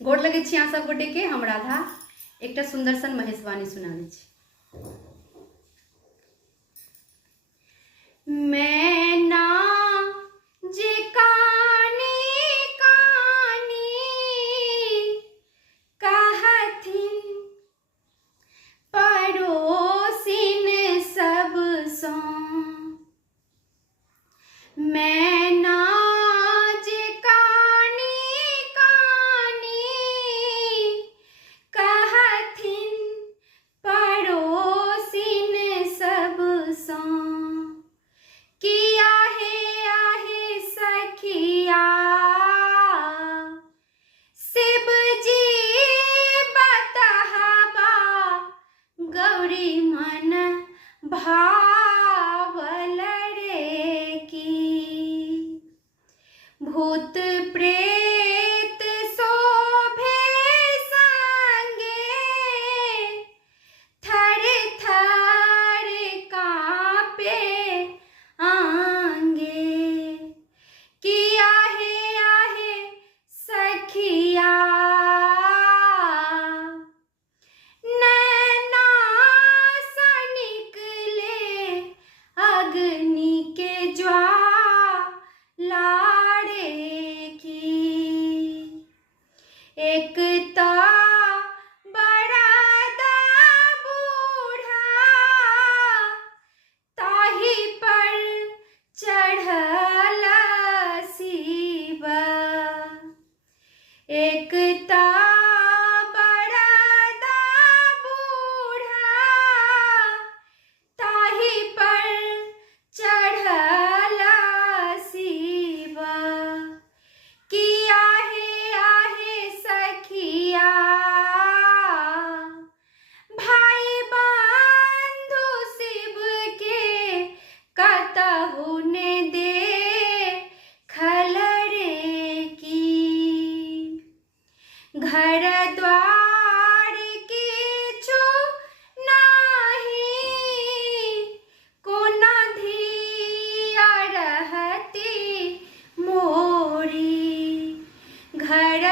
गोड़ लगे छी अहाँ सब गोटे के। हम राधा एक सुंदर सन महेशवाणी सुनावे छी। मैना जे कानी कानी कहथिन पड़ोसिन सब सो। मैना जे कानी कानी कहथिन पड़ोसिन सब सो। किया है आहे सखिया शिव जी बतहबा गौरी मन भावल रे की। भूत प्रेत शोभे संगे थर थर कांपे आंगे। किया है आहे सखिया नैना सा निकले अग्नि के ज्वाला रे की। एक तो बड़ा बूढ़ा ताही पर चढ़ल शिव। एक तो बड़ा बूढ़ा ताही पर चढ़ल शिव। किया है आहे सखिया भाई बंधु शिव के कतहु ने देखल रे की। घर द्वार किछु नाही कोना धिया रहती मोरी। घर